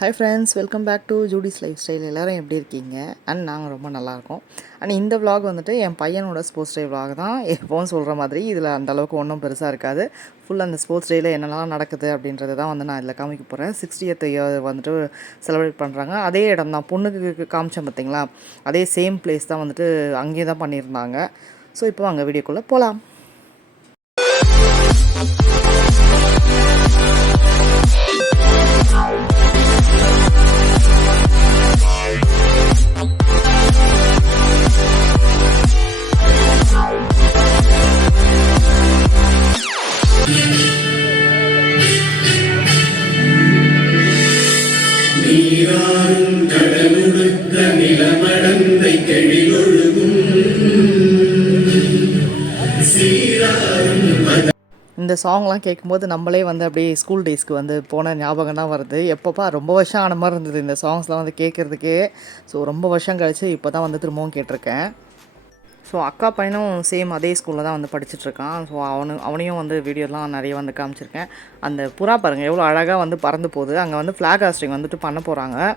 Hi friends, welcome back to Judy's lifestyle. எல்லோரும் எப்படி இருக்கீங்க? நாங்கள் ரொம்ப நல்லாயிருக்கோம். இந்த விலாக் வந்துட்டு என் பையனோட ஸ்போர்ட்ஸ் டே விலாக் தான். எப்போவும் சொல்கிற மாதிரி இதில் அந்தளவுக்கு ஒன்றும் பெருசாக இருக்காது. ஃபுல் அந்த ஸ்போர்ட்ஸ் டேயில் என்னெல்லாம் நடக்குது அப்படின்றத தான் வந்து நான் இதில் காமிக்க போகிறேன். 60th இயர் வந்துட்டு செலிப்ரேட் பண்ணுறாங்க. அதே இடம் தான், பொண்ணுக்கு காமிச்சேன் பார்த்தீங்களா, அதே சேம் பிளேஸ் தான் வந்துட்டு அங்கேயே தான் பண்ணியிருந்தாங்க. ஸோ இப்போ அங்கே வீடியோக்குள்ளே போகலாம். இந்த சாங்லாம் கேட்கும்போது நம்மளே வந்து அப்படியே ஸ்கூல் டேஸ்க்கு வந்து போன ஞாபகம் தான் வருது. எப்பப்பா ரொம்ப வருஷம் ஆன மாதிரி இருந்தது இந்த சாங்ஸ்லாம் வந்து கேட்குறதுக்கே. ஸோ ரொம்ப வருஷம் கழிச்சு இப்போ தான் வந்து திரும்பவும் கேட்டிருக்கேன். ஸோ அக்கா பையனும் சேம் அதே ஸ்கூலில் தான் வந்து படிச்சுட்ருக்கான். ஸோ அவனையும் வந்து வீடியோலாம் நிறைய வந்து காமிச்சிருக்கேன். அந்த புறா பாருங்கள் எவ்வளோ அழகாக வந்து பறந்து போகுது. அங்கே வந்து ஃப்ளாக் ஹாஸ்டிங் வந்துட்டு பண்ண போகிறாங்க.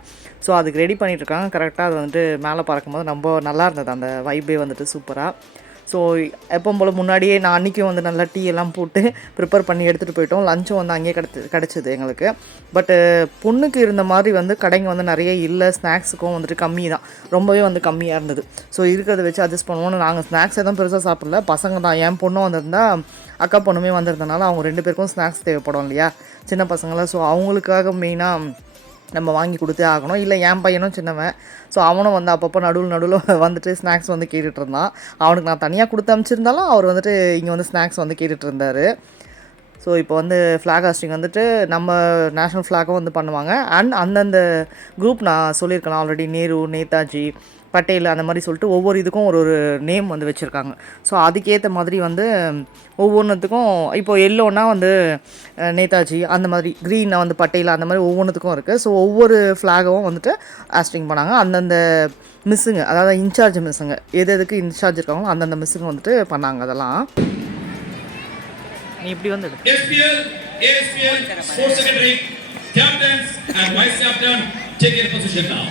ஸோ அதுக்கு ரெடி பண்ணிகிட்ருக்காங்க. கரெக்டாக அது வந்துட்டு மேலே பறக்கும்போது ரொம்ப நல்லா இருந்தது. அந்த வைப்பே வந்துட்டு சூப்பராக. ஸோ எப்பவும் போல் முன்னாடியே நான் அன்றைக்கும் வந்து நல்லா டீ எல்லாம் போட்டு ப்ரிப்பேர் பண்ணி எடுத்துகிட்டு போயிட்டோம். லஞ்சும் வந்து அங்கேயே கிடச்சிது எங்களுக்கு. பட்டு பொண்ணுக்கு இருந்த மாதிரி வந்து கடைங்க வந்து நிறைய இல்லை. ஸ்நாக்ஸுக்கும் வந்துட்டு கம்மி தான், ரொம்பவே வந்து கம்மியாக இருந்தது. ஸோ இருக்கிறத வச்சு அட்ஜஸ்ட் பண்ணுவோன்னு நாங்கள் ஸ்நாக்ஸ் எதுவும் பெருசாக சாப்பிடல. பசங்க தான், என் பொண்ணும் வந்திருந்தா அக்கா பொண்ணுமே வந்திருந்தனால அவங்க 2 பேருக்கும் ஸ்நாக்ஸ் தேவைப்படும் இல்லையா, சின்ன பசங்களாம். ஸோ அவங்களுக்காக மெயினாக நம்ம வாங்கி கொடுத்தே ஆகணும். இல்லை என் பையனும் சின்னவன், ஸோ அவனும் வந்து அப்பப்போ நடுவில் வந்துட்டு ஸ்நாக்ஸ் வந்து கேட்டுட்டு இருந்தான். அவனுக்கு நான் தனியாக கொடுத்து அனுப்பிச்சிருந்தாலும் அவர் வந்துட்டு இங்கே வந்து ஸ்நாக்ஸ் வந்து கேட்டுட்டு இருந்தார். ஸோ இப்போ வந்து ஃப்ளாக் ஹாஸ்டிங் வந்துட்டு நம்ம நேஷ்னல் ஃப்ளாகும் வந்து பண்ணுவாங்க. அந்தந்த குரூப் நான் சொல்லியிருக்கேன் ஆல்ரெடி, நேரு, நேதாஜி, பட்டேல், அந்த மாதிரி சொல்லிட்டு ஒவ்வொரு இதுக்கும் ஒரு நேம் வந்து வச்சுருக்காங்க. ஸோ அதுக்கேற்ற மாதிரி வந்து ஒவ்வொன்றுத்துக்கும், இப்போது எல்லோன்னா வந்து நேதாஜி, அந்த மாதிரி க்ரீனை வந்து பட்டேல், அந்த மாதிரி ஒவ்வொன்றுத்துக்கும் இருக்குது. ஸோ ஒவ்வொரு ஃப்ளாகவும் வந்துட்டு ஹாஸ்டிங் பண்ணாங்க. அந்தந்த மிஸ்ஸுங்க, அதாவது இன்சார்ஜ் மிஸ்ஸுங்க, எதுக்கு இன்சார்ஜ் இருக்காங்களோ அந்தந்த மிஸ்ஸுங்க வந்துட்டு பண்ணாங்க. அதெல்லாம் நீ இப்படி வந்து ASPL Sports Secretary, Captains and Vice Captain, take your position now.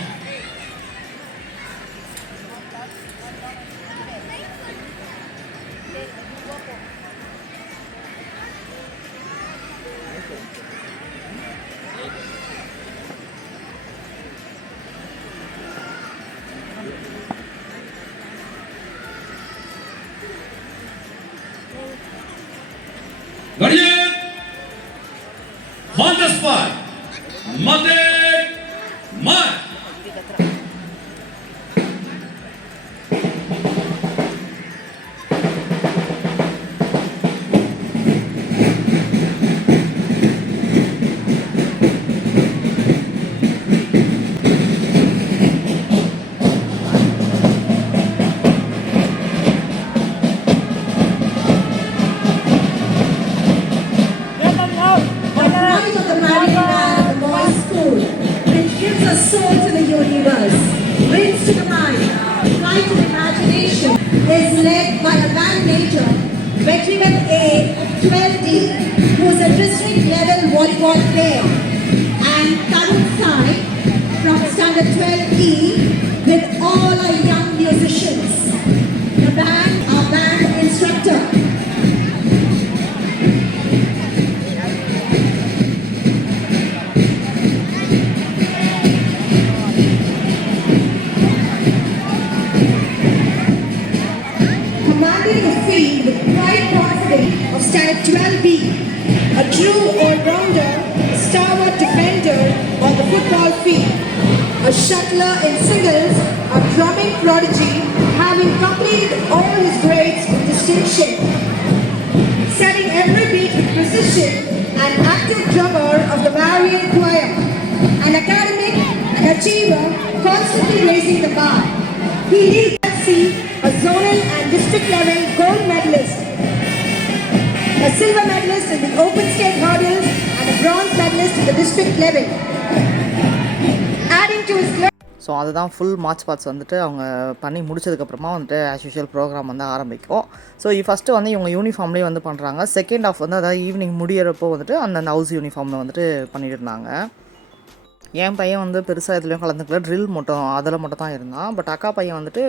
Guardian, on the spot, Mate Mat. Is led by a band major, veteran A 12D, who is a district level volleyball player, and Tarun Sai from standard 12E, with all our young musicians. The band, our band instructor. Of standard 12B, a true all-rounder, stalwart defender on the football field, a shuttler in singles, a drumming prodigy, having completed all his grades with distinction, setting every beat with precision, an active drummer of the Marian Choir, an academic, an achiever, constantly raising the bar. He leads a zonal and district level gold medalist, a silver medalist in the open state hurdles and a bronze medalist in the district level. Adding to his so அதுதான் full March pots வந்துட்டு அவங்க பண்ணி முடிச்சதுக்கப்புறமா வந்துட்டு as usual program வந்து ஆரம்பிக்கும். So first வந்து இவங்க யூனிஃபார்ம்லேயே வந்து பண்ணுறாங்க. செகண்ட் ஆஃப் வந்து அதாவது ஈவினிங் முடியிறப்போ வந்துட்டு அந்தந்த ஹவுஸ் யூனிஃபார்மில் வந்துட்டு பண்ணிட்டு இருந்தாங்க. என் பையன் வந்து பெருசாக எதுலேயும் கலந்துக்கல, ட்ரில் மட்டும் அதில் மட்டும் தான் இருந்தான். பட் அக்கா பையன் வந்துட்டு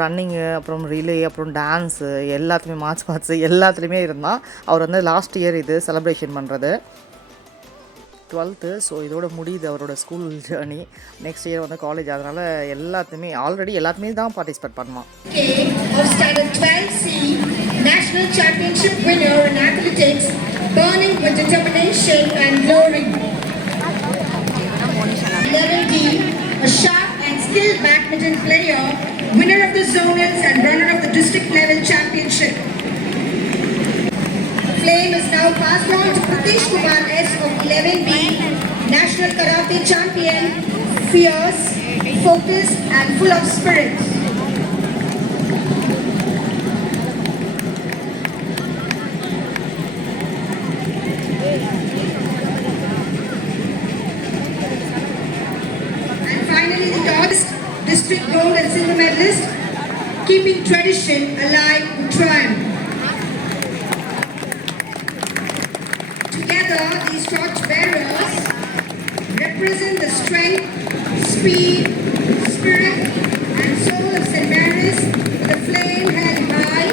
ரன்னிங்கு, அப்புறம் ரிலே, அப்புறம் டான்ஸு எல்லாத்துலேயுமே மார்ச் பாட்ஸு எல்லாத்துலேயுமே இருந்தான். அவர் வந்து லாஸ்ட் இயர் இது செலிப்ரேஷன் பண்ணுறது 12th. ஸோ இதோட முடியுது அவரோட ஸ்கூல் ஜேர்னி. நெக்ஸ்ட் இயர் வந்து காலேஜ், அதனால் எல்லாத்துலேயுமே ஆல்ரெடி தான் பார்ட்டிசிபேட் பண்ணுவான். Of Standard 12C, National Championship winner in athletics, burning with determination and glory. 11D, a sharp and skilled badminton player, winner of the zonals and runner of the district level championship. Flame is now passed on to Pratish Kumar S of 11B, National Karate Champion, fierce, focused and full of spirit. And finally the August District Gold and Silver Medalist, keeping tradition alive with triumph. Together, these torch bearers represent the strength, speed, spirit, and soul of St. Mary's with a flame held high.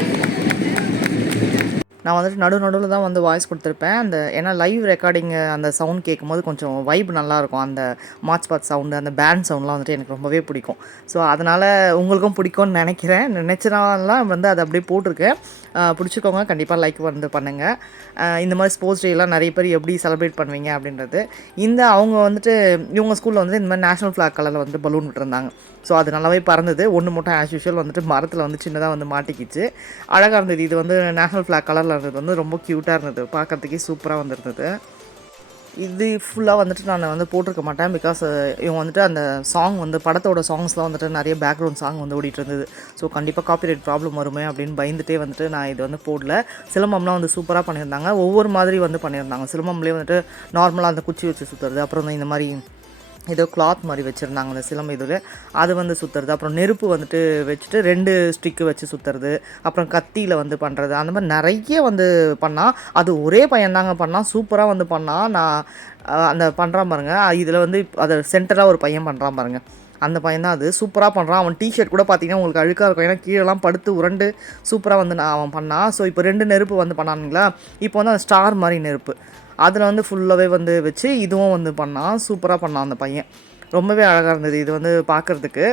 நான் வந்துட்டு நடுவில் தான் வந்து voice கொடுத்துருப்பேன். ஏன்னா live recording அந்த sound கேட்கும்போது கொஞ்சம் வைப் நல்லாயிருக்கும். அந்த மார்ச் பாத் சவுண்டு, அந்த பேண்ட் சவுண்ட்லாம் வந்துட்டு எனக்கு ரொம்பவே பிடிக்கும். ஸோ அதனால் உங்களுக்கும் பிடிக்கும்னு நினச்சினாலாம் வந்து அதை அப்படியே போட்டிருக்கேன். பிடிச்சிக்கோங்க, கண்டிப்பாக லைக் வந்து பண்ணுங்கள். இந்த மாதிரி ஸ்போர்ட்ஸ் டேலாம் நிறைய பேர் எப்படி செலிப்ரேட் பண்ணுவீங்க அப்படின்றது. அவங்க வந்துட்டு இவங்க ஸ்கூலில் வந்து இந்த மாதிரி நேஷ்னல் ஃப்ளாக் கலரில் வந்து பலூன் விட்டுருந்தாங்க. ஸோ அது நல்லாவே பறந்தது. ஒன்று மட்டும் ஆஸ் யூஷுவல் வந்துட்டு மரத்தில் வந்து சின்னதாக வந்து மாட்டிக்கிச்சு. அழகாக இருந்தது. இது வந்து நேஷ்னல் ஃப்ளாக் கலரில் இருந்தது வந்து ரொம்ப க்யூட்டாக இருந்தது, பார்க்குறதுக்கே சூப்பராக வந்துருந்தது. இது ஃபுல்லாக வந்துட்டு நான் வந்து போட்டிருக்க மாட்டேன். பிகாஸ் இவங்க வந்துட்டு அந்த சாங் வந்து படத்தோட சாங்ஸ்லாம் வந்துட்டு நிறைய பேக்ரவுண்ட் சாங் வந்து ஓடிட்டு இருந்தது. ஸோ கண்டிப்பாக காப்பிரைட் ப்ராப்ளம் வருமே அப்படின்னு பயந்துட்டே வந்துட்டு நான் இது வந்து போடல. சிலம்பம்லாம் வந்து சூப்பராக பண்ணியிருந்தாங்க. ஒவ்வொரு மாதிரி வந்து பண்ணியிருந்தாங்க. சிலம்பம்லேயே வந்துட்டு நார்மலாக அந்த குச்சி வச்சு சுற்றுறது, அப்புறம் இந்த மாதிரி ஏதோ கிளாத் மாதிரி வச்சுருந்தாங்க அந்த சிலம்பு இதில், அது வந்து சுற்றுறது, அப்புறம் நெருப்பு வந்துட்டு வச்சுட்டு 2 ஸ்டிக்கு வச்சு சுற்றுறது, அப்புறம் கத்தியில் வந்து பண்ணுறது, அந்த மாதிரி நிறைய வந்து பண்ணால். அது ஒரே பையன்தாங்க பண்ணால், சூப்பராக வந்து பண்ணால். நான் அந்த பண்ணுறான் பாருங்கள், இதில் வந்து அதை சென்டராக ஒரு பையன் பண்ணுறான் பாருங்கள், அந்த பையன் தான் அது சூப்பராக பண்ணுறான். அவன் டிஷர்ட் கூட பார்த்தீங்கன்னா உங்களுக்கு அழுக்காக இருக்கும், ஏன்னா கீழெல்லாம் படுத்து உருண்டு சூப்பராக வந்து அவன் பண்ணான். ஸோ இப்போ 2 நெருப்பு வந்து பண்ணானுங்களா, இப்போ வந்து அந்த ஸ்டார் மாதிரி நெருப்பு அதில் வந்து ஃபுல்லாகவே வந்து வச்சு இதுவும் வந்து பண்ணான். சூப்பராக பண்ணான் அந்த பையன், ரொம்பவே அழகாக இருந்தது இது வந்து பார்க்குறதுக்கு.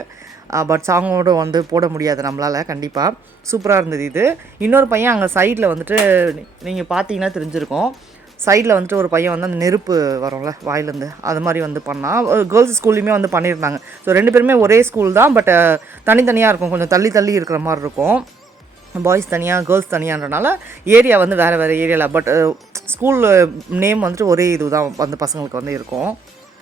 பட் சாங்கோடு வந்து போட முடியாது நம்மளால், கண்டிப்பாக சூப்பராக இருந்தது இது. இன்னொரு பையன் அங்கே சைடில் வந்துட்டு நீங்கள் பார்த்தீங்கன்னா தெரிஞ்சிருக்கும், சைடில் வந்துட்டு ஒரு பையன் வந்து அந்த நெருப்பு வரும்ல வாயிலேருந்து, அது மாதிரி வந்து பண்ணால். கேர்ள்ஸ் ஸ்கூல்லையுமே வந்து பண்ணியிருந்தாங்க. ஸோ 2 பேருமே ஒரே ஸ்கூல் தான், பட் தனித்தனியாக இருக்கும், கொஞ்சம் தள்ளி தள்ளி இருக்கிற மாதிரி இருக்கும். பாய்ஸ் தனியாக கேர்ள்ஸ் தனியான்றனால ஏரியா வந்து வேறு வேறு ஏரியாவில், பட் ஸ்கூல் நேம் வந்துட்டு ஒரே இது தான் வந்து பசங்களுக்கு வந்து இருக்கும்.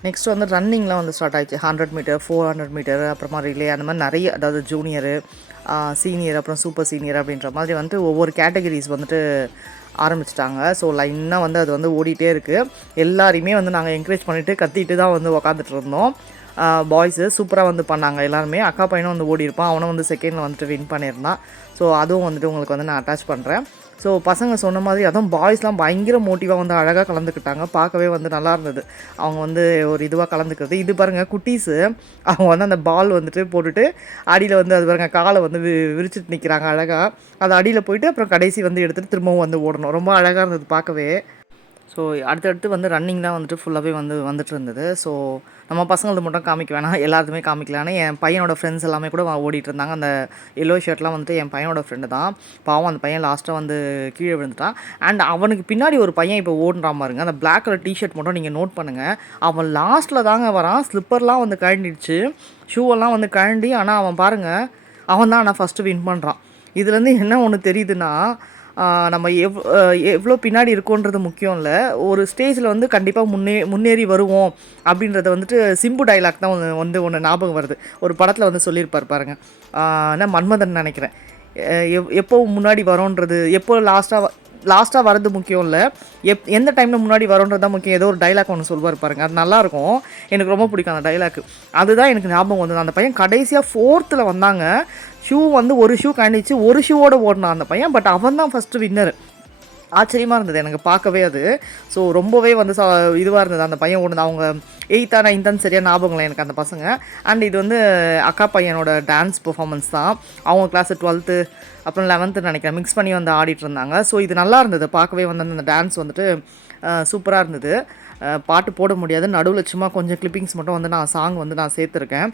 நெக்ஸ்ட் வந்து ரன்னிங்லாம் வந்து ஸ்டார்ட் ஆகிடுச்சு. 100 மீட்டர், 400 மீட்டர், அப்புறமா ரிலே, அந்த மாதிரி நிறைய, அதாவது ஜூனியரு, சீனியர், அப்புறம் சூப்பர் சீனியர் அப்படின்ற மாதிரி வந்துட்டு ஒவ்வொரு கேட்டகரிஸ் வந்துட்டு ஆரம்பிச்சிட்டாங்க. ஸோ லைனாக வந்து அது வந்து ஓடிட்டே இருக்குது. எல்லாரையுமே வந்து நாங்கள் என்கரேஜ் பண்ணிவிட்டு கத்திட்டு தான் வந்து உக்காந்துட்டு இருந்தோம். பாய்ஸு சூப்பராக வந்து பண்ணாங்க எல்லாருமே. அக்கா பையனும் வந்து ஓடி இருப்பான், அவனும் வந்து செகண்டில் வந்துட்டு வின் பண்ணியிருந்தான். ஸோ அதுவும் வந்துட்டு உங்களுக்கு வந்து நான் அட்டாச் பண்ணுறேன். ஸோ பசங்க சொன்ன மாதிரி அதுவும் பாய்ஸ்லாம் பயங்கர மோட்டிவாக வந்து அழகாக கலந்துக்கிட்டாங்க. பார்க்கவே வந்து நல்லா இருந்தது அவங்க வந்து ஒரு இதுவாக கலந்துக்கிறது. இது பாருங்கள் குட்டீஸு, அவங்க வந்து அந்த பால் வந்துட்டு போட்டுட்டு அடியில் வந்து அது பாருங்கள் காலை வந்து விரிச்சிட்டு நிற்கிறாங்க அழகாக. அது அடியில் போயிட்டு அப்புறம் கடைசி வந்து எடுத்துகிட்டு திரும்பவும் வந்து ஓடணும். ரொம்ப அழகாக இருந்தது பார்க்கவே. ஸோ அடுத்தடுத்து வந்து ரன்னிங் தான் வந்துட்டு ஃபுல்லாகவே வந்துட்டு இருந்தது. ஸோ நம்ம பசங்களுக்கு மட்டும் காமிக்க வேணாம், எல்லாத்துமே காமிக்கலான்னு என் பையனோட ஃப்ரெண்ட்ஸ் எல்லாமே கூட ஓடிட்டு இருந்தாங்க. அந்த எல்லோ ஷர்ட்லாம் வந்துட்டு என் பையனோட ஃப்ரெண்டு தான். பாவம் அந்த பையன் லாஸ்ட்டாக வந்து கீழே விழுந்துட்டான். அண்ட் அவனுக்கு பின்னாடி ஒரு பையன் இப்போ ஓடுறான் பாருங்க, அந்த பிளாக் கலர் டிஷர்ட் மட்டும் நீங்கள் நோட் பண்ணுங்கள். அவன் லாஸ்ட்டில் தாங்க வரான். ஸ்லிப்பர்லாம் வந்து கழண்டிடுச்சு, ஷூவெல்லாம் வந்து கழண்டி. ஆனால் அவன் பாருங்கள், அவன் தான் ஆனால் ஃபஸ்ட்டு வின் பண்ணுறான். இதுலேருந்து என்ன ஒன்று தெரியுதுன்னா, நம்ம எவ்வளோ பின்னாடி இருக்கோன்றது முக்கியம் இல்லை, ஒரு ஸ்டேஜில் வந்து கண்டிப்பாக முன்னேறி வருவோம் அப்படின்றத வந்துட்டு சிம்பு டைலாக் தான் வந்து ஒன்று ஞாபகம் வருது. ஒரு படத்தில் வந்து சொல்லியிருப்பார் பாருங்கள், நான் மன்மதன் நினைக்கிறேன். எப்போ முன்னாடி வரோன்றது, எப்போ லாஸ்ட்டாக வரது முக்கியம் இல்லை, எந்த டைமில் முன்னாடி வரோன்றது தான் முக்கியம். ஏதோ ஒரு டைலாக் ஒன்று சொல்லுவார் பாருங்கள், அது நல்லாயிருக்கும், எனக்கு ரொம்ப பிடிக்கும் அந்த டைலாக்கு. அதுதான் எனக்கு ஞாபகம் வந்தது. அந்த பையன் கடைசியாக 4th வந்தாங்க. ஷூ வந்து ஒரு ஷூ கண்டிச்சு, ஒரு ஷூவோடு ஓடினான் அந்த பையன். பட் அவன் தான் ஃபஸ்ட்டு வின்னர். ஆச்சரியமாக இருந்தது எனக்கு பார்க்கவே அது. ஸோ ரொம்பவே வந்து இதுவாக இருந்தது அந்த பையன் ஓடுனது. அவங்க 8th 9th சரியாக ஞாபகம் இல்லை எனக்கு அந்த பசங்க. அண்ட் இது வந்து அக்கா பையனோட டான்ஸ் பெர்ஃபார்மன்ஸ் தான். அவங்க கிளாஸு 12th அப்புறம் 11th நினைக்கிறேன் மிக்ஸ் பண்ணி வந்து ஆடிட்டு இருந்தாங்க. ஸோ இது நல்லா இருந்தது பார்க்கவே. வந்து அந்த டான்ஸ் வந்துட்டு சூப்பராக இருந்தது. பாட்டு போட முடியாது, நடுவில் சும்மா கொஞ்சம் கிளிப்பிங்ஸ் மட்டும் வந்து நான் சாங் வந்து நான் சேர்த்துருக்கேன்.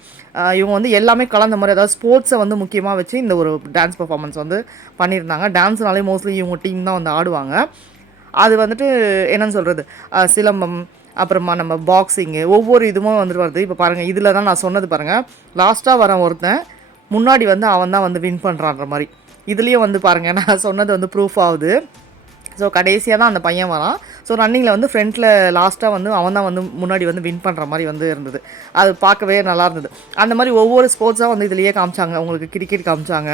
இவங்க வந்து எல்லாமே கலந்த மாதிரி, அதாவது ஸ்போர்ட்ஸை வந்து முக்கியமாக வச்சு இந்த ஒரு டான்ஸ் பர்ஃபார்மன்ஸ் வந்து பண்ணியிருந்தாங்க. டான்ஸ்னாலே மோஸ்ட்லி இவங்க டீம் தான் வந்து ஆடுவாங்க. அது வந்துட்டு என்னென்னு சொல்கிறது, சிலம்பம், அப்புறமா நம்ம பாக்ஸிங்கு, ஒவ்வொரு இதுவும் வந்துட்டு வருது. இப்போ பாருங்கள், இதில் தான் நான் சொன்னது பாருங்கள், லாஸ்ட்டாக வரேன் ஒருத்தன் முன்னாடி வந்து அவன் தான் வந்து வின் பண்ணுறான்ற மாதிரி. இதுலேயும் வந்து பாருங்கள், நான் சொன்னது வந்து ப்ரூஃப் ஆகுது. ஸோ கடைசியாக தான் அந்த பையன் வரான். ஸோ ரன்னிங்கில் வந்து ஃப்ரண்ட்டில் லாஸ்ட்டாக வந்து அவன் தான் வந்து முன்னாடி வந்து வின் பண்ணுற மாதிரி வந்து இருந்தது. அது பார்க்கவே நல்லா இருந்தது. அந்த மாதிரி ஒவ்வொரு ஸ்போர்ட்ஸாக வந்து இதுலேயே காமிச்சாங்க. உங்களுக்கு கிரிக்கெட் காமிச்சாங்க,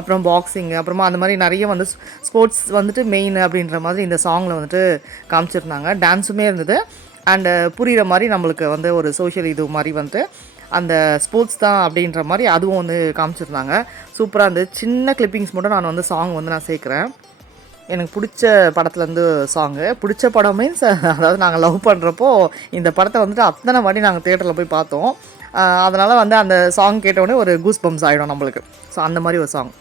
அப்புறம் பாக்ஸிங், அப்புறமா அந்த மாதிரி நிறைய வந்து ஸ்போர்ட்ஸ் வந்துட்டு மெயின் அப்படின்ற மாதிரி இந்த சாங்கில் வந்துட்டு காமிச்சிருந்தாங்க. டான்ஸுமே இருந்தது. அண்டு புரிகிற மாதிரி நம்மளுக்கு வந்து ஒரு சோஷியல் இது மாதிரி வந்துட்டு அந்த ஸ்போர்ட்ஸ் தான் அப்படின்ற மாதிரி அதுவும் வந்து காமிச்சிருந்தாங்க. சூப்பராக இருந்தது. சின்ன கிளிப்பிங்ஸ் மட்டும் நான் வந்து சாங் வந்து நான் சேர்க்குறேன். எனக்கு பிடிச்ச படத்துலேருந்து சாங்கு. பிடிச்ச படம் மீன்ஸ் அதாவது நாங்கள் லவ் பண்ணுறப்போ இந்த படத்தை வந்துட்டு அத்தனை வாட்டி நாங்கள் தியேட்டரில் போய் பார்த்தோம். அதனால் வந்து அந்த சாங் கேட்டவுடனே ஒரு கூஸ் பம்ப்ஸ் ஆகிடும் நம்மளுக்கு. ஸோ அந்த மாதிரி ஒரு சாங்.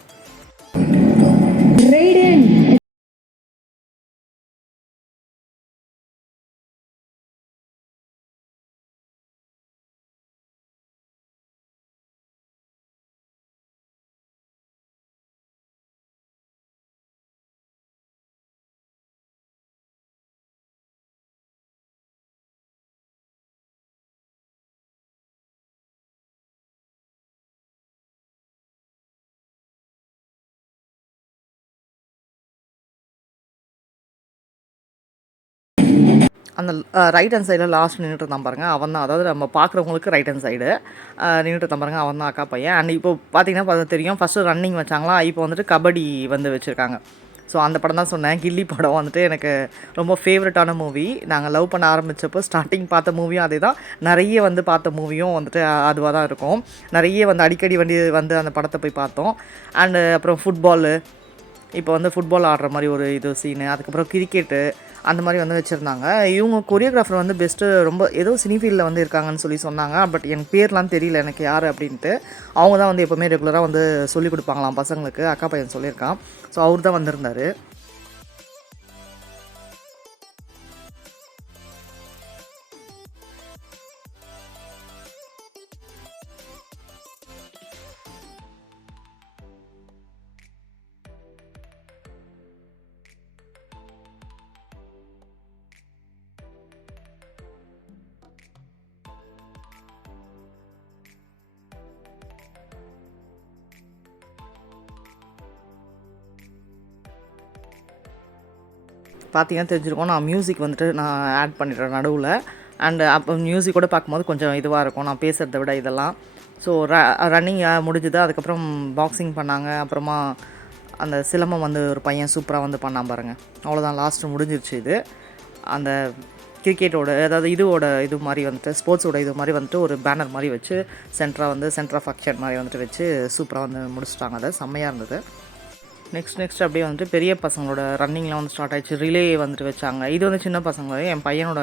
அந்த ரைட் ஹேண்ட் சைடில் லாஸ்ட் நின்றுட்டு இருந்தான் பாருங்கள், அவன் தான். அதாவது நம்ம பார்க்குறவங்களுக்கு ரைட் ஹேண்ட் சைடு நின்றுட்டு இருந்தான் பாருங்கள், அவன் தான் அக்கா பையன். அண்ட் இப்போ பார்த்தீங்கன்னா தெரியும், ஃபஸ்ட்டு ரன்னிங் வச்சாங்களா, இப்போ வந்துட்டு கபடி வந்து வச்சுருக்காங்க. ஸோ அந்த படம் தான் சொன்னேன். கில்லி படம் வந்துட்டு எனக்கு ரொம்ப ஃபேவரட்டான மூவி. நாங்கள் லவ் பண்ண ஆரம்பித்தப்போ ஸ்டார்டிங் பார்த்த மூவியும் அதே தான், நிறைய வந்து பார்த்த மூவியும் வந்துட்டு அதுவாக தான் இருக்கும். நிறைய வந்து அடிக்கடி வந்து அந்த படத்தை போய் பார்த்தோம். அண்டு அப்புறம் ஃபுட்பாலு, இப்போ வந்து ஃபுட்பால் ஆடுற மாதிரி ஒரு இது சீனு, அதுக்கப்புறம் கிரிக்கெட்டு அந்த மாதிரி வந்து வச்சுருந்தாங்க. இவங்க கொரியோகிராஃபர் வந்து பெஸ்ட்டு, ரொம்ப ஏதோ சினி ஃபீல்டில் வந்து இருக்காங்கன்னு சொல்லி சொன்னாங்க. பட் எனக்கு பேர்லாம் தெரியல எனக்கு யார் அப்படின்ட்டு. அவங்க தான் வந்து எப்போவுமே ரெகுலராக வந்து சொல்லிக் கொடுப்பாங்களாம் பசங்களுக்கு. அக்கா பையன் சொல்லியிருக்கான். ஸோ அவர் தான் வந்திருந்தார். பார்த்தீங்கன்னா தெரிஞ்சிருக்கும், நான் மியூசிக் வந்துட்டு நான் ஆட் பண்ணிடுறேன் நடுவில். அண்டு அப்போ மியூசிக்கோடு பார்க்கும்போது கொஞ்சம் இதுவாக இருக்கும் நான் பேசுகிறத விட இதெல்லாம். ஸோ ரன்னிங் முடிஞ்சுது. அதுக்கப்புறம் பாக்ஸிங் பண்ணாங்க. அப்புறமா அந்த சிலம்பம் வந்து ஒரு பையன் சூப்பராக வந்து பண்ணான் பாருங்கள். அவ்வளோதான், லாஸ்ட்டு முடிஞ்சிருச்சு இது. அந்த கிரிக்கெட்டோட அதாவது இது மாதிரி வந்துட்டு ஸ்போர்ட்ஸோட இது மாதிரி வந்துட்டு ஒரு பேனர் மாதிரி வச்சு சென்டர் ஆஃப் அக்ஷன் மாதிரி வந்துட்டு வச்சு சூப்பராக வந்து முடிச்சிட்டாங்க. அது செம்மையாக இருந்தது. நெக்ஸ்ட் அப்படியே வந்துட்டு பெரிய பசங்களோட ரன்னிங்லாம் வந்து ஸ்டார்ட் ஆகிடுச்சு. ரிலே வந்துட்டு வச்சாங்க. இது வந்து சின்ன பசங்க, என் பையனோட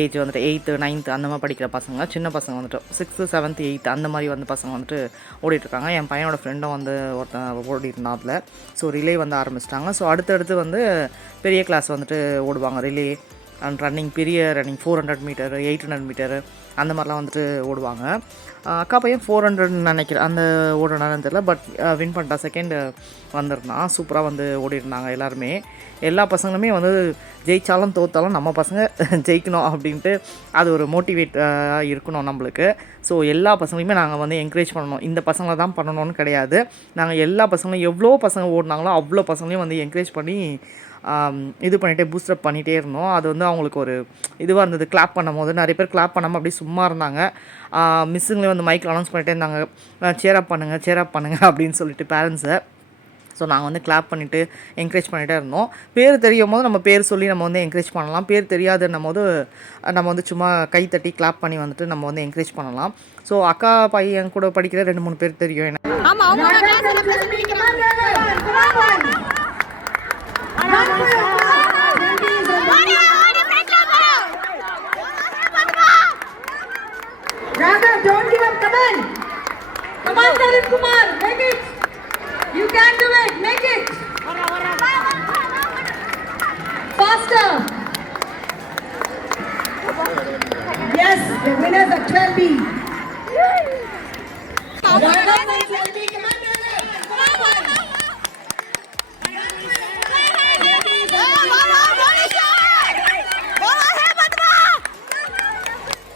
ஏஜ் வந்துட்டு 8th 9th அந்த மாதிரி படிக்கிற பசங்க. சின்ன பசங்க வந்துட்டு 6th 7th 8th அந்த மாதிரி வந்து பசங்க வந்துட்டு ஓடிட்டுருக்காங்க. என் பையனோட ஃப்ரெண்டும் வந்து ஒருத்தன் ஓடிட்டுருந்தான் அதில். ஸோ ரிலே வந்து ஆரம்பிச்சிட்டாங்க. ஸோ அடுத்தடுத்து வந்து பெரிய கிளாஸ் வந்துட்டு ஓடுவாங்க ரிலே அண்ட் ரன்னிங். பெரிய ரன்னிங் 400 மீட்டரு 800 மீட்டரு அந்த மாதிரிலாம் வந்துட்டு ஓடுவாங்க. அக்கா பையன் 400 நினைக்கிறேன், அந்த ஓடுனான்னு தெரியல. பட் வின் பண்ணிட்டா, செகண்ட் வந்திருந்தான். சூப்பராக வந்து ஓடிருந்தாங்க எல்லாருமே. எல்லா பசங்களுமே வந்து ஜெயித்தாலும் தோற்றாலும் நம்ம பசங்க ஜெயிக்கணும் அப்படின்ட்டு அது ஒரு மோட்டிவேட் இருக்கணும் நம்மளுக்கு. ஸோ எல்லா பசங்களையுமே நாங்கள் வந்து என்கரேஜ் பண்ணணும். இந்த பசங்களை தான் பண்ணணும்னு கிடையாது. நாங்கள் எல்லா பசங்களும் எவ்வளோ பசங்க ஓடினாங்களோ அவ்வளோ பசங்களையும் வந்து என்கரேஜ் பண்ணி இது பண்ணிகிட்டே பூஸ்டப் பண்ணிகிட்டே இருந்தோம். அது வந்து அவங்களுக்கு ஒரு இதுவாக இருந்தது. கிளாப் பண்ணும் போது நிறைய பேர் கிளாப் பண்ணாமல் அப்படியே சும்மா இருந்தாங்க. மிஸ்ஸுங்களே வந்து மைக்கில் அனௌன்ஸ் பண்ணிகிட்டே இருந்தாங்க, சேரப் பண்ணுங்கள் அப்படின்னு சொல்லிட்டு பேரண்ட்ஸை. ஸோ நாங்கள் வந்து கிளாப் பண்ணிவிட்டு என்கரேஜ் பண்ணிகிட்டே இருந்தோம். பேர் தெரியும் போது நம்ம பேர் சொல்லி நம்ம வந்து என்கரேஜ் பண்ணலாம். பேர் தெரியாதுன்னும் போது நம்ம வந்து சும்மா கை தட்டி கிளாப் பண்ணி வந்துட்டு நம்ம வந்து என்கரேஜ் பண்ணலாம். ஸோ அக்கா பையன் கூட படிக்கிற 2-3 பேர் தெரியும் எனக்கு. Run for your class. Nandi is on the lead. Raghav, don't give up. Come on. Come on, Tarit Kumar. Make it. You can do it. Make it. Faster. Yes, the winners are 12B. Raghav and 12B. Come on, Raghav.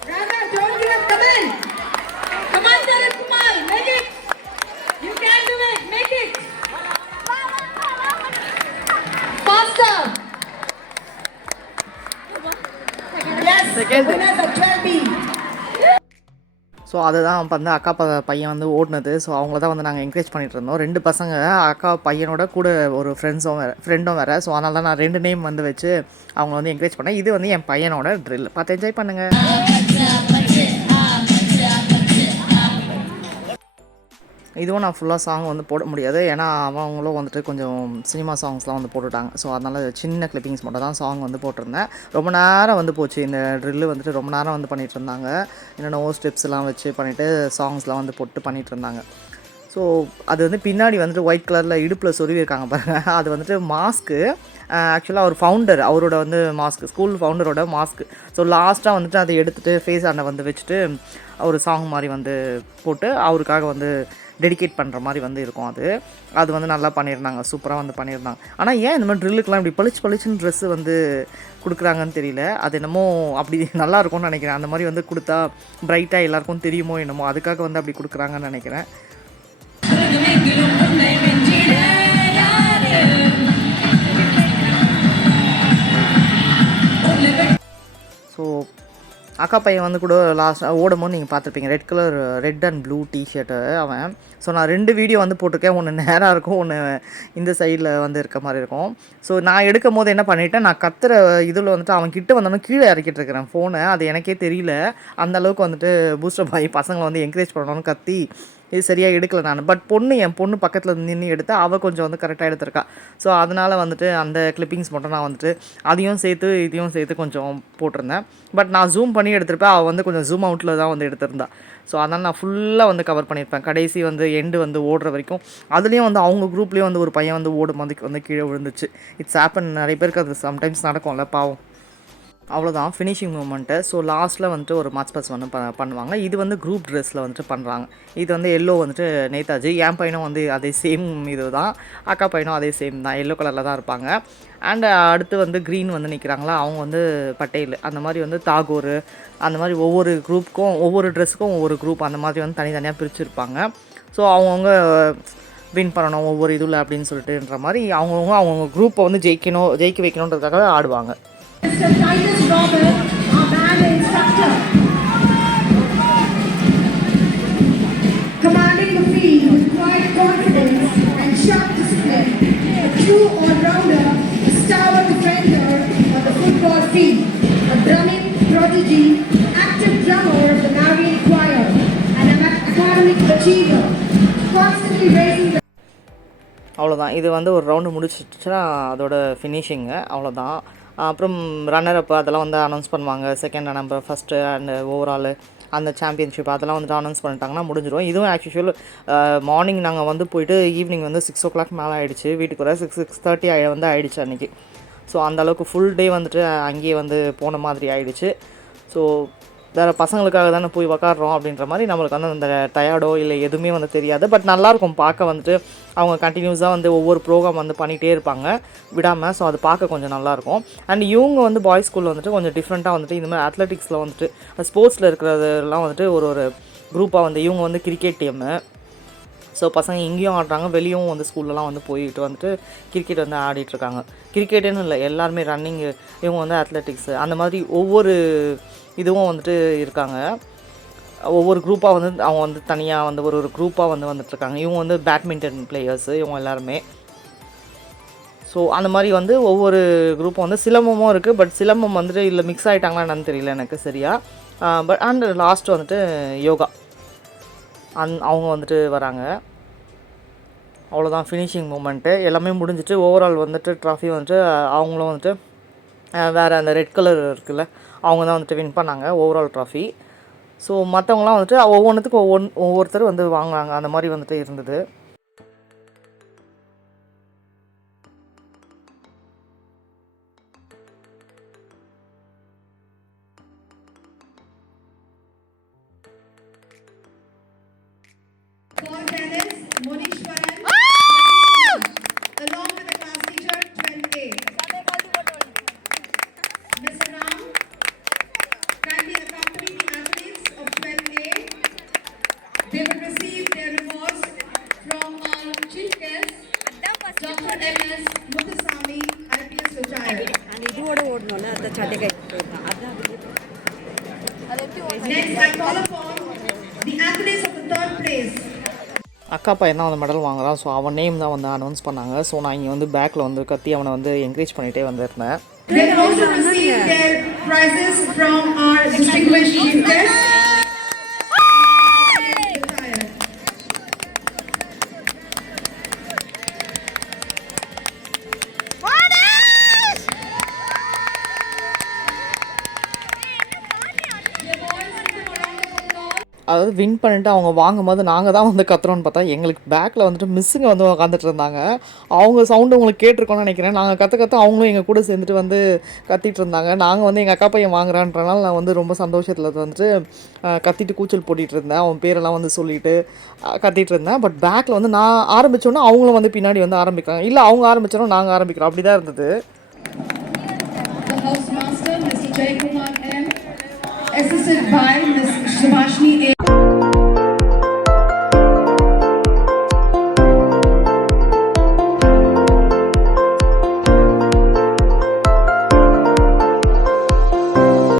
Raghav, don't give up. Come on. Come on, Tarit Kumar. Make it. You can do it. Make it. Faster. Yes, Second. the winners are 12B. So அதுதான் இப்போ வந்து அக்கா பையன் வந்து ஓடினது. So அவங்கள தான் வந்து நாங்கள் என்கரேஜ் பண்ணிகிட்டு இருந்தோம். 2 பசங்க அக்கா பையனோட கூட ஒரு ஃப்ரெண்டும் வேறு. ஸோ அதனால தான் நான் 2 நேம் வந்து வச்சு அவங்கள வந்து என்கரேஜ் பண்ணேன். இது வந்து என் பையனோட ட்ரில். பார்த்து என்ஜாய் பண்ணுங்கள். இதுவும் நான் ஃபுல்லாக சாங் வந்து போட முடியாது, ஏன்னா அவங்களும் வந்துட்டு கொஞ்சம் சினிமா சாங்ஸ்லாம் வந்து போட்டுட்டாங்க. ஸோ அதனால் சின்ன கிளிப்பிங்ஸ் மட்டும் தான் சாங் வந்து போட்டிருந்தேன். ரொம்ப நேரம் வந்து போச்சு இந்த ட்ரில்லு வந்துட்டு. ரொம்ப நேரம் வந்து பண்ணிகிட்டு இருந்தாங்க. என்னென்னவோ ஸ்டெப்ஸ்லாம் வச்சு பண்ணிவிட்டு சாங்ஸ்லாம் வந்து போட்டு பண்ணிகிட்டு இருந்தாங்க. ஸோ அது வந்து பின்னாடி வந்துட்டு ஒயிட் கலரில் இடுப்பில் சொருவிருக்காங்க பாருங்கள். அது வந்துட்டு மாஸ்க்கு. ஆக்சுவலாக அவர் ஃபவுண்டர், அவரோட வந்து மாஸ்க்கு, ஸ்கூல் ஃபவுண்டரோட மாஸ்க்கு. ஸோ லாஸ்ட்டாக வந்துட்டு அதை எடுத்துகிட்டு ஃபேஸ் ஆண்டை வந்து வச்சுட்டு ஒரு சாங் மாதிரி வந்து போட்டு அவருக்காக வந்து டெடிகேட் பண்ணுற மாதிரி வந்து இருக்கும். அது வந்து நல்லா பண்ணியிருந்தாங்க, சூப்பராக வந்து பண்ணியிருந்தாங்க. ஆனால் ஏன் இந்த மாதிரி ட்ரில்லுக்கெலாம் இப்படி பளிச்சுன்னு ட்ரெஸ்ஸு வந்து கொடுக்குறாங்கன்னு தெரியல. அது என்னமோ அப்படி நல்லா இருக்கும்னு நினைக்கிறேன். அந்த மாதிரி வந்து கொடுத்தா பிரைட்டாக எல்லாருக்கும் தெரியுமோ என்னமோ, அதுக்காக வந்து அப்படி கொடுக்குறாங்கன்னு நினைக்கிறேன். ஸோ அக்கா பையன் வந்து கூட லாஸ்ட்டாக ஓடும்போது நீங்கள் பார்த்துருப்பீங்க, ரெட் அண்ட் ப்ளூ டிஷர்ட்டு அவன். ஸோ நான் 2 வீடியோ வந்து போட்டிருக்கேன். ஒன்று நேராக இருக்கும், ஒன்று இந்த சைடில் வந்து இருக்க மாதிரி இருக்கும். ஸோ நான் எடுக்கும் போது என்ன பண்ணிவிட்டேன், நான் கத்துற இதில் வந்துட்டு அவன் கிட்ட வந்தோன்னே கீழே இறக்கிட்டு இருக்கிறேன் ஃபோனை. அது எனக்கே தெரியல. அந்தளவுக்கு வந்துட்டு பூஸ்டர் பாய் பசங்களை வந்து என்கரேஜ் பண்ணணும்னு கத்தி இது சரியாக எடுக்கலை நான். பட் என் பொண்ணு பக்கத்தில் நின்று எடுத்து அவள் கொஞ்சம் வந்து கரெக்டாக எடுத்திருக்கா. ஸோ அதனால் வந்துட்டு அந்த கிளிப்பிங்ஸ் மட்டும் நான் வந்துட்டு அதையும் சேர்த்து இதையும் சேர்த்து கொஞ்சம் போட்டிருந்தேன். பட் நான் ஜூம் பண்ணி எடுத்திருப்பேன், அவள் வந்து கொஞ்சம் ஜூம் அவுட்டில் தான் வந்து எடுத்திருந்தா. ஸோ அதனால் நான் ஃபுல்லாக வந்து கவர் பண்ணியிருப்பேன். கடைசி வந்து எண்டு வந்து ஓடுற வரைக்கும். அதுலேயும் வந்து அவங்க குரூப்லேயும் வந்து ஒரு பையன் வந்து ஓடும் மாதிரி வந்து கீழே விழுந்துச்சு. It's happen. நிறைய பேருக்கு அது சம்டைம்ஸ் நடக்கும்ல, பாவம். அவ்வளோதான் ஃபினிஷிங் மூமெண்ட்டு. ஸோ லாஸ்ட்டில் வந்துட்டு ஒரு மார்ச் பாஸ் வந்து பண்ணுவாங்க. இது வந்து குரூப் ட்ரெஸ்ஸில் வந்துட்டு பண்ணுறாங்க. இது வந்து எல்லோ வந்துட்டு நேதாஜி. என் பையனும் வந்து அதே சேம் இது தான், அக்கா பையனும் அதே சேம் தான், எல்லோ கலரில் தான் இருப்பாங்க. அண்ட் அடுத்து வந்து க்ரீன் வந்து நிற்கிறாங்களா, அவங்க வந்து பட்டேல். அந்த மாதிரி வந்து தாகூர், அந்த மாதிரி ஒவ்வொரு குரூப்புக்கும் ஒவ்வொரு ட்ரெஸ்ஸுக்கும் ஒவ்வொரு குரூப் அந்த மாதிரி வந்து தனித்தனியாக பிரிச்சுருப்பாங்க. ஸோ அவங்கவுங்க வின் பண்ணணும் ஒவ்வொரு இதில் அப்படின்னு சொல்லிட்டுன்ற மாதிரி அவங்கவுங்க குரூப்பை வந்து ஜெயிக்க வைக்கணுன்றதுக்காக ஆடுவாங்க. Mr. Titus Robert, our band instructor. Commanding the field with quiet confidence and sharp discipline. A true all-rounder, a stalwart defender on the football field. A drumming prodigy, active drummer of the Marian choir. And an academic achiever. Constantly raising the... அவ்வளோதான். இது வந்து ஒரு round முடிச்சிட்டுச்சுன்னா அதோட finishing அவ்வளோதான். அப்புறம் runner up அதெல்லாம் வந்து announce பண்ணுவாங்க. Second number, first and overall அந்த சாம்பியன்ஷிப் அதெல்லாம் வந்துட்டு அனௌன்ஸ் பண்ணிட்டாங்கன்னா முடிஞ்சிடும். இதுவும் ஆக்சுவல் மார்னிங் நாங்கள் வந்து போயிட்டு ஈவினிங் வந்து 6 o'clock மேலே ஆகிடுச்சு. வீட்டுக்கு வர 6:30 வந்து ஆகிடுச்சு அன்றைக்கி. ஸோ அந்தளவுக்கு ஃபுல் டே வந்துட்டு அங்கேயே வந்து போன மாதிரி ஆகிடுச்சு. ஸோ வேறு பசங்களுக்காக தானே போய் உக்காடுறோம் அப்படின்ற மாதிரி நம்மளுக்கு வந்து அந்த டயர்டோ இல்லை எதுவுமே வந்து தெரியாது. பட் நல்லாயிருக்கும் பார்க்க வந்துட்டு. அவங்க கண்டினியூஸாக வந்து ஒவ்வொரு ப்ரோக்ராம் வந்து பண்ணிகிட்டே இருப்பாங்க விடாமல். ஸோ அது பார்க்க கொஞ்சம் நல்லாயிருக்கும். அண்ட் இவங்க வந்து பாய்ஸ் ஸ்கூலில் வந்துட்டு கொஞ்சம் டிஃப்ரெண்ட்டாக வந்துட்டு இந்த மாதிரி அத்லெட்டிக்ஸில் வந்துட்டு ஸ்போர்ட்ஸில் இருக்கிறதெல்லாம் வந்துட்டு ஒரு குரூப்பாக வந்து இவங்க வந்து கிரிக்கெட் டீமு. ஸோ பசங்க இங்கேயும் ஆடுறாங்க, வெளியும் வந்து ஸ்கூல்லலாம் வந்து போயிட்டு வந்துட்டு கிரிக்கெட் வந்து ஆடிட்டுருக்காங்க. கிரிக்கெட்டுன்னு இல்லை, எல்லாருமே ரன்னிங்கு, இவங்க வந்து அத்லெட்டிக்ஸு, அந்த மாதிரி ஒவ்வொரு இதுவும் வந்துட்டு இருக்காங்க. ஒவ்வொரு குரூப்பாக வந்து அவங்க வந்து தனியாக வந்து ஒரு குரூப்பாக வந்து வந்துட்டுருக்காங்க. இவங்க வந்து பேட்மிண்டன் பிளேயர்ஸு இவங்க எல்லாருமே. ஸோ அந்த மாதிரி வந்து ஒவ்வொரு குரூப்பும் வந்து சிலம்பமும் இருக்குது. பட் சிலம்பம் வந்துட்டு இல்லை மிக்ஸ் ஆகிட்டாங்களா என்னன்னு தெரியல எனக்கு சரியாக. பட் அண்ட் லாஸ்ட்டு வந்துட்டு யோகா அவங்க வந்துட்டு வராங்க. அவ்வளோதான் ஃபினிஷிங் மூமெண்ட்டு எல்லாமே முடிஞ்சிட்டு ஓவரால் வந்துட்டு ட்ராஃபி வந்துட்டு அவங்களும் வந்துட்டு வேறு அந்த ரெட் கலர் இருக்குல்ல அவங்க தான் வந்துட்டு வின் பண்ணாங்க ஓவரால் ட்ராஃபி. ஸோ மற்றவங்களாம் வந்துட்டு ஒவ்வொன்றுத்துக்கும் ஒவ்வொருத்தர் வந்து வாங்கினாங்க, அந்த மாதிரி வந்துட்டு இருந்தது. For tennis, Monishwaran, along with the class teacher 12A. Ms. Ram, kindly accompany the athletes of 12A. They will receive their rewards from our chief guest, Dr. M.S. Muthuswamy, IPS retired. இதோட ஓடணும்னா அந்த சட்டைகை அதான் Next, I call upon the athletes of the third place. அக்கா பையன் தான் வந்து medal வாங்குறான். So அவன் name தான் வந்து அனௌன்ஸ் பண்ணாங்க. ஸோ நான் இங்கே வந்து பேக்கில் வந்து கத்தி அவனை வந்து என்கரேஜ் பண்ணிகிட்டே வந்திருந்தேன். They will also receive their prizes from our distinguished chief guest. Retired. அதாவது வின் பண்ணிட்டு அவங்க வாங்கும்போது நாங்கள் தான் வந்து கத்துறோன்னு பார்த்தா எங்களுக்கு பேக்கில் வந்துட்டு மிஸ்ஸுங்க வந்து உட்காந்துட்டு இருந்தாங்க. அவங்க சவுண்டு உங்களுக்கு கேட்டிருக்கோன்னு நினைக்கிறேன். நாங்கள் கற்று அவங்களும் எங்கள் கூட சேர்ந்துட்டு வந்து கத்திட்டு இருந்தாங்க. நாங்கள் வந்து எங்கள் அக்கா பையன் வாங்குறான்றனால நான் வந்து ரொம்ப சந்தோஷத்தில் வந்துட்டு கத்திட்டு கூச்சல் போட்டிகிட்டு இருந்தேன். அவன் பேரெல்லாம் வந்து சொல்லிட்டு கத்திட்டு இருந்தேன். பட் பேக்கில் வந்து நான் ஆரம்பித்தோன்னா அவங்களும் வந்து பின்னாடி வந்து ஆரம்பிக்கிறாங்க. இல்லை அவங்க ஆரம்பித்தாலும் நாங்கள் ஆரம்பிக்கிறோம். அப்படி தான் இருந்தது. The house master, Mr. Jaykumar M., Assistant